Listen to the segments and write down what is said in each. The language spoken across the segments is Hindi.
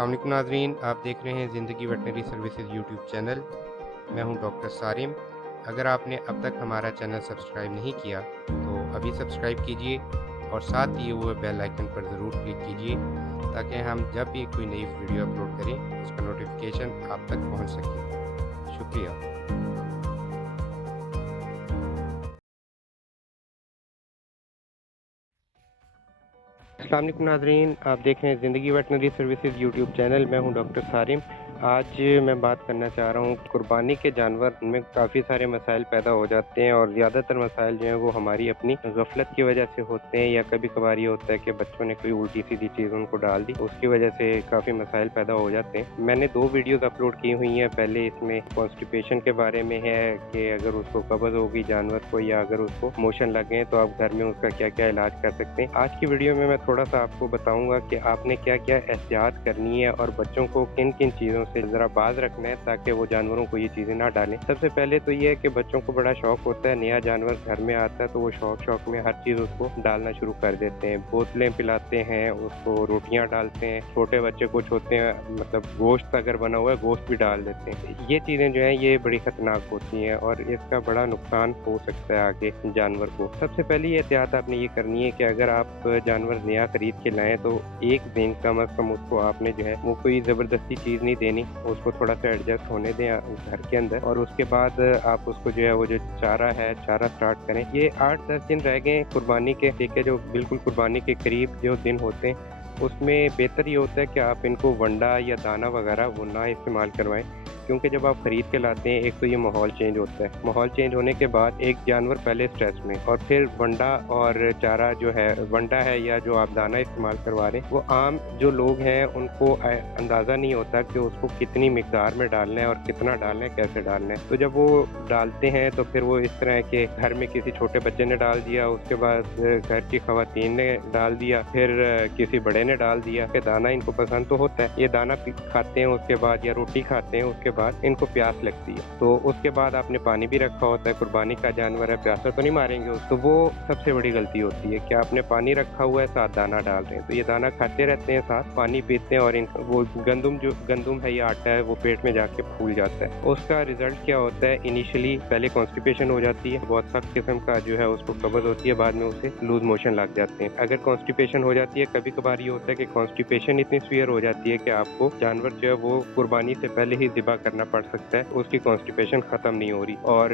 अस्सलाम वालेकुम नाज़रीन, आप देख रहे हैं ज़िंदगी वेटनरी सर्विसेज यूट्यूब चैनल। मैं हूं डॉक्टर सारिम। अगर आपने अब तक हमारा चैनल सब्सक्राइब नहीं किया तो अभी सब्सक्राइब कीजिए और साथ दिए हुए बेल आइकन पर ज़रूर क्लिक कीजिए ताकि हम जब भी कोई नई वीडियो अपलोड करें उसका नोटिफिकेशन आप तक पहुंच सके। शुक्रिया। अस्सलाम वालेकुम नाज़रीन, आप देख रहे हैं ज़िंदगी वेटनरी सर्विसेज यूट्यूब चैनल। मैं हूं डॉक्टर सारिम। आज मैं बात करना चाह रहा हूं कुर्बानी के जानवर में काफ़ी सारे मसाइल पैदा हो जाते हैं और ज़्यादातर मसाइल जो हैं वो हमारी अपनी गफलत की वजह से होते हैं या कभी कभार ये होता है कि बच्चों ने कोई उल्टी सीधी चीज़ उनको डाल दी, उसकी वजह से काफ़ी मसाइल पैदा हो जाते हैं। मैंने 2 वीडियोज़ अपलोड की हुई हैं। पहले इसमें कॉन्स्टिपेशन के बारे में है कि अगर उसको कब्ज़ होगी जानवर को या अगर उसको मोशन लग गए तो आप घर में उसका क्या क्या इलाज कर सकते हैं। आज की वीडियो में मैं थोड़ा सा आपको बताऊंगा कि आपने क्या क्या एहतियात करनी है और बच्चों को किन किन चीज़ों से ज़रा बाज रखना है ताकि वो जानवरों को ये चीज़ें ना डालें। सबसे पहले तो ये है कि बच्चों को बड़ा शौक होता है, नया जानवर घर में आता है तो वो शौक में हर चीज़ उसको डालना शुरू कर देते हैं। बोतलें पिलाते हैं, उसको रोटियाँ डालते हैं, छोटे बच्चे कुछ होते हैं मतलब गोश्त अगर बना हुआ है गोश्त भी डाल देते हैं। ये चीज़ें जो हैं ये बड़ी खतरनाक होती हैं और इसका बड़ा नुकसान हो सकता है आगे जानवर को। सबसे पहली एहतियात आपने ये करनी है कि अगर आप जानवर नया खरीद के लाएं तो एक दिन कम से कम उसको आपने जो है वो कोई ज़बरदस्ती चीज़ नहीं देनी, उसको थोड़ा सा एडजस्ट होने दें घर के अंदर और उसके बाद आप उसको जो है वो जो चारा है चारा स्टार्ट करें। ये 8-10 दिन रह गए कुर्बानी के, ठीक है, जो बिल्कुल कुर्बानी के करीब जो दिन होते हैं उसमें बेहतर ये होता है कि आप इनको वंडा या दाना वगैरह वो ना इस्तेमाल करवाएं, क्योंकि जब आप खरीद के लाते हैं एक तो ये माहौल चेंज होता है। माहौल चेंज होने के बाद एक जानवर पहले स्ट्रेस में और फिर वंडा और चारा जो है वंडा है या जो आप दाना इस्तेमाल करवा रहे हैं वो आम जो लोग हैं उनको अंदाज़ा नहीं होता कि उसको कितनी मिकदार में डालना है और कितना डालना है, कैसे डालना है। तो जब वो डालते हैं तो फिर वो इस तरह है कि घर में किसी छोटे बच्चे ने डाल दिया, उसके बाद घर की खवातीन ने डाल दिया, फिर किसी बड़े ने डाल दिया कि दाना इनको पसंद तो होता है, ये दाना खाते हैं उसके बाद या रोटी खाते हैं उसके बाद इनको प्यास लगती है। तो उसके बाद आपने पानी भी रखा होता है, कुर्बानी का जानवर है, प्यासा तो नहीं मारेंगे उसको। तो वो सबसे बड़ी गलती होती है कि आपने पानी रखा हुआ है साथ दाना डाल रहे हैं, तो ये दाना खाते रहते हैं साथ पानी पीते हैं और वो गंदुम है या आटा है वो पेट में जाके फूल जाता है। उसका रिजल्ट क्या होता है, इनिशियली पहले कॉन्स्टिपेशन हो जाती है, बहुत सख्त किस्म का जो है उसको कब्ज होती है, बाद में उसे लूज मोशन लग जाते हैं। अगर कॉन्स्टिपेशन हो जाती है, कभी कभार ये होता है कि कॉन्स्टिपेशन इतनी सीवियर हो जाती है कि आपको जानवर जो है वो कुर्बानी से पहले ही ज़िबा करना पड़ सकता है, उसकी कॉन्स्टिपेशन खत्म नहीं हो रही। और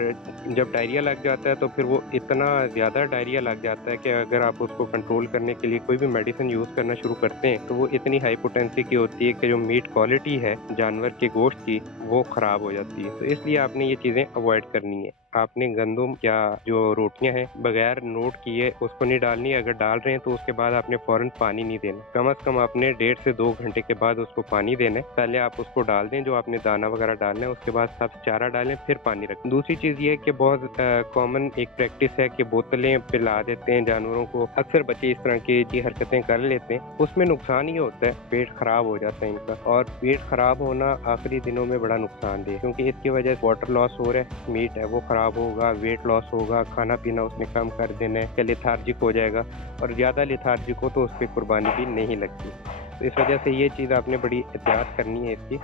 जब डायरिया लग जाता है तो फिर वो इतना ज़्यादा डायरिया लग जाता है कि अगर आप उसको कंट्रोल करने के लिए कोई भी मेडिसिन यूज़ करना शुरू करते हैं तो वो इतनी हाई पोटेंसी की होती है कि जो मीट क्वालिटी है जानवर के गोश्त की वो ख़राब हो जाती है। तो इसलिए आपने ये चीज़ें अवॉइड करनी है। आपने गंदुम या जो रोटियां हैं बगैर नोट किए उसको नहीं डालनी। अगर डाल रहे हैं तो उसके बाद आपने फ़ौरन पानी नहीं देना, कम से कम आपने 1.5 से 2 घंटे के बाद उसको पानी देना है। पहले आप उसको डाल दें जो आपने दाना वगैरह डालना है, उसके बाद सब चारा डालें फिर पानी रखें। दूसरी चीज़ ये है कि बहुत कॉमन एक प्रैक्टिस है कि बोतलें पिला देते हैं जानवरों को। अक्सर बच्चे इस तरह की हरकतें कर लेते हैं, उसमें नुकसान ये होता है पेट खराब हो जाता है इनका, और पेट खराब होना आखिरी दिनों में बड़ा नुकसानदेह, क्योंकि इसकी वजह से वाटर लॉस हो रहा है, मीट है वो खराब होगा, वेट लॉस होगा, खाना पीना उसने कम कर देना है, लेथार्जिक हो जाएगा और ज़्यादा लेथार्जिक हो तो उस पर कुर्बानी भी नहीं लगती। तो इस वजह से ये चीज़ आपने बड़ी एहतियात करनी है इसकी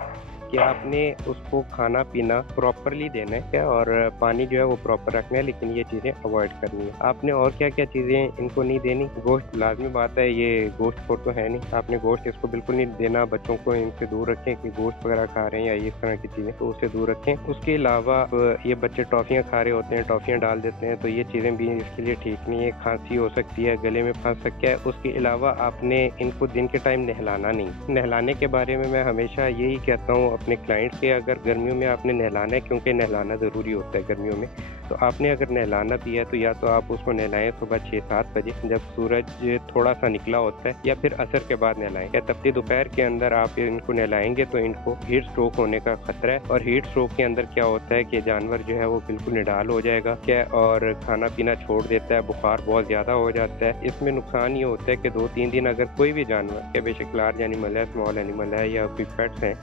कि आपने उसको खाना पीना प्रॉपरली देना है और पानी जो है वो प्रॉपर रखना है, लेकिन ये चीज़ें अवॉइड करनी है आपने। और क्या क्या चीज़ें इनको नहीं देनी, गोश्त लाजमी बात है, ये गोश्त खोर तो है नहीं, आपने गोश्त इसको बिल्कुल नहीं देना। बच्चों को इनसे दूर रखें कि गोश्त वगैरह खा रहे हैं या इस तरह की चीज़ें, तो उससे दूर रखें। उसके अलावा ये बच्चे टॉफ़ियाँ खा रहे होते हैं, टॉफ़ियाँ डाल देते हैं, तो ये चीज़ें भी इसके लिए ठीक नहीं है, खांसी हो सकती है, गले में फंस सकता है। उसके अलावा आपने इनको दिन के टाइम नहलाना नहीं। नहलाने के बारे में मैं हमेशा यही कहता हूँ अपने क्लाइंट के, अगर गर्मियों में आपने नहलाना है, क्योंकि नहलाना ज़रूरी होता है गर्मियों में, तो आपने अगर नहलाना भी है तो या तो आप उसको नहलाएं सुबह 6-7 बजे जब सूरज थोड़ा सा निकला होता है, या फिर असर के बाद नहलाएं। या तपती दोपहर के अंदर आप इनको नहलाएंगे तो इनको हीट स्ट्रोक होने का खतरा है, और हीट स्ट्रोक के अंदर क्या होता है कि जानवर जो है वो बिल्कुल निडाल हो जाएगा क्या, और खाना पीना छोड़ देता है, बुखार बहुत ज़्यादा हो जाता है। इसमें नुकसान ये होता है कि 2-3 दिन अगर कोई भी जानवर, या बेशक लार्ज एनिमल है, स्मॉल एनिमल है या कोई पेट्स हैं,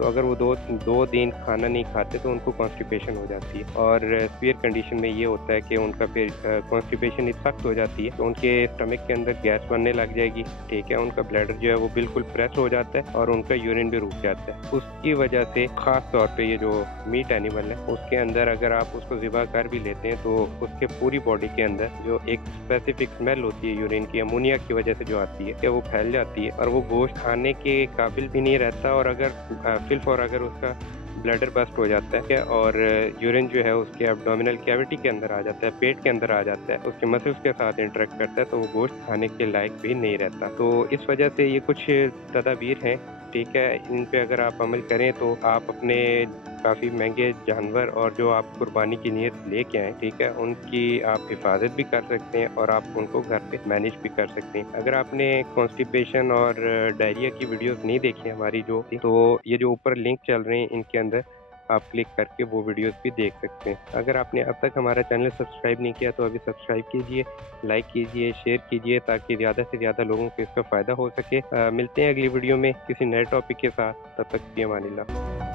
तो अगर वो 2 दिन खाना नहीं खाते तो उनको कॉन्स्टिपेशन हो जाती है और सीवियर कंडीशन में ये होता है कि उनका फिर कॉन्स्टिपेशन इतनी सख्त हो जाती है तो उनके स्टमक के अंदर गैस बनने लग जाएगी, ठीक है। उनका ब्लैडर जो है वो बिल्कुल प्रेस हो जाता है और उनका यूरिन भी रुक जाता है। उसकी वजह से ख़ास तौर पे ये जो मीट एनिमल है उसके अंदर अगर आप उसको ज़िबा कर भी लेते हैं तो उसके पूरी बॉडी के अंदर जो एक स्पेसिफिक स्मेल होती है यूरिन की अमोनिया की वजह से जो आती है, क्या वो फैल जाती है और वो गोश्त खाने के काबिल भी नहीं रहता और अगर फिल अगर उसका ब्लैडर बस्ट हो जाता है और यूरिन जो है उसके एब्डोमिनल कैविटी के अंदर आ जाता है, पेट के अंदर आ जाता है, उसके मसल्स के साथ इंटरेक्ट करता है तो वो गोश्त खाने के लायक भी नहीं रहता। तो इस वजह से ये कुछ तदाबीर हैं, ठीक है। इन पे अगर आप अमल करें तो आप अपने काफ़ी महंगे जानवर और जो आप कुर्बानी की नीयत लेके आएँ, ठीक है, उनकी आप हिफाजत भी कर सकते हैं और आप उनको घर पे मैनेज भी कर सकते हैं। अगर आपने कॉन्स्टिपेशन और डायरिया की वीडियोज़ नहीं देखी हमारी जो तो ये जो ऊपर लिंक चल रहे हैं इनके अंदर आप क्लिक करके वो वीडियोज़ भी देख सकते हैं। अगर आपने अब तक हमारा चैनल सब्सक्राइब नहीं किया तो अभी सब्सक्राइब कीजिए, लाइक कीजिए, शेयर कीजिए ताकि ज़्यादा से ज़्यादा लोगों को इसका फ़ायदा हो सके। मिलते हैं अगली वीडियो में किसी नए टॉपिक के साथ, तब तक फ़ी अमानिल्लाह।